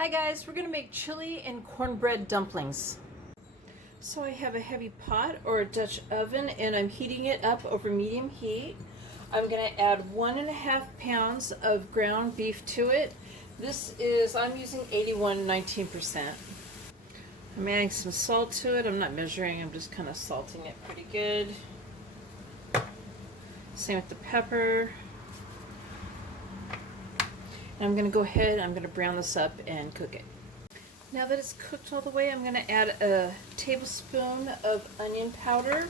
Hi guys, we're going to make chili and cornbread dumplings. So I have a heavy pot or a Dutch oven and I'm heating it up over medium heat. I'm going to add 1.5 pounds of ground beef to it. I'm using 81-19%. I'm adding some salt to it. I'm not measuring, I'm just kind of salting it pretty good. Same with the pepper. I'm going to go ahead, I'm going to brown this up and cook it. Now that it's cooked all the way, I'm going to add a tablespoon of onion powder.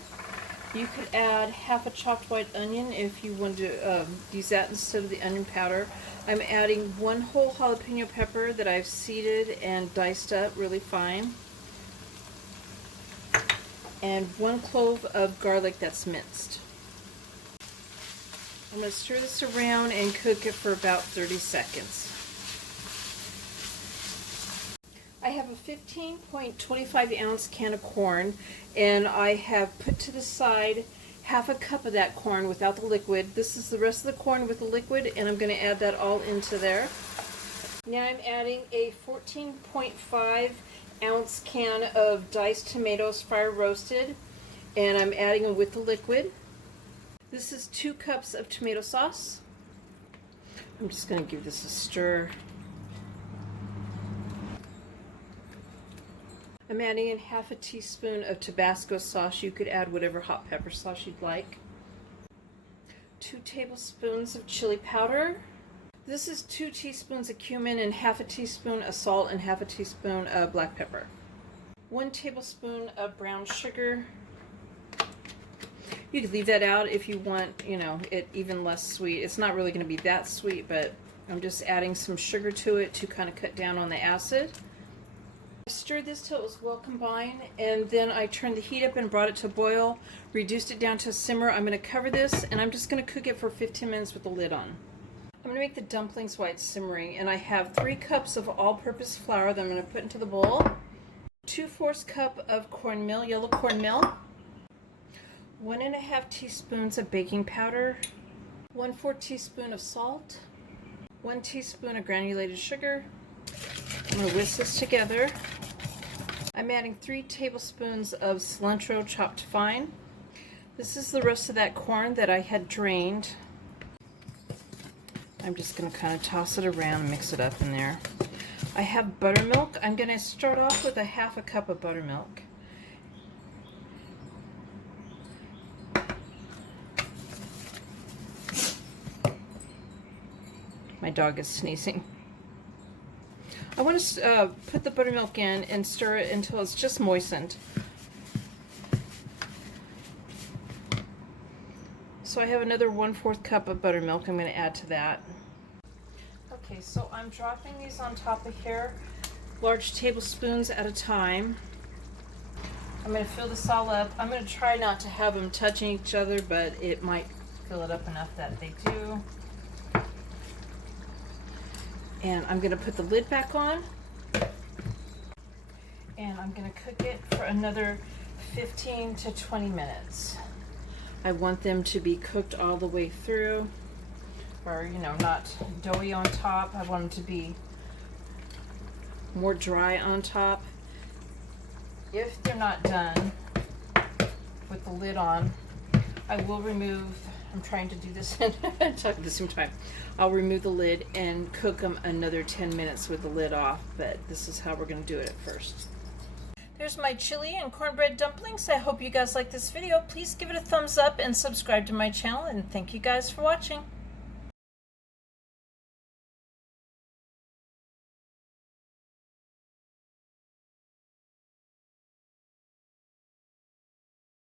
You could add half a chopped white onion if you want to use that instead of the onion powder. I'm adding 1 whole jalapeno pepper that I've seeded and diced up really fine. And 1 clove of garlic that's minced. I'm going to stir this around and cook it for about 30 seconds. I have a 15.25 ounce can of corn, and I have put to the side half a cup of that corn without the liquid. This is the rest of the corn with the liquid, and I'm going to add that all into there. Now I'm adding a 14.5 ounce can of diced tomatoes fire roasted, and I'm adding them with the liquid. This is 2 cups of tomato sauce. I'm just going to give this a stir. I'm adding in half a teaspoon of Tabasco sauce. You could add whatever hot pepper sauce you'd like. 2 tablespoons of chili powder. This is 2 teaspoons of cumin and half a teaspoon of salt and half a teaspoon of black pepper. 1 tablespoon of brown sugar. You could leave that out if you want, it even less sweet. It's not really going to be that sweet, but I'm just adding some sugar to it to kind of cut down on the acid. I stirred this till it was well combined, and then I turned the heat up and brought it to a boil, reduced it down to a simmer. I'm going to cover this, and I'm just going to cook it for 15 minutes with the lid on. I'm going to make the dumplings while it's simmering, and I have 3 cups of all-purpose flour that I'm going to put into the bowl, 2/4 cup of cornmeal, yellow cornmeal, 1.5 teaspoons of baking powder, 1/4 teaspoon of salt, 1 teaspoon of granulated sugar. I'm going to whisk this together. I'm adding 3 tablespoons of cilantro chopped fine. This is the rest of that corn that I had drained. I'm just going to kind of toss it around and mix it up in there. I have buttermilk. I'm going to start off with a half a cup of buttermilk. My dog is sneezing. I want to put the buttermilk in and stir it until it's just moistened. So I have another 1/4 cup of buttermilk I'm going to add to that. Okay, so I'm dropping these on top of here, large tablespoons at a time. I'm going to fill this all up. I'm going to try not to have them touching each other, but it might fill it up enough that they do. And I'm going to put the lid back on, and I'm going to cook it for another 15 to 20 minutes. I want them to be cooked all the way through, or not doughy on top. I want them to be more dry on top. If they're not done with the lid on, I will remove, I'm trying to do this and talk at the same time. I'll remove the lid and cook them another 10 minutes with the lid off, but this is how we're going to do it at first. There's my chili and cornbread dumplings. I hope you guys like this video. Please give it a thumbs up and subscribe to my channel, and thank you guys for watching.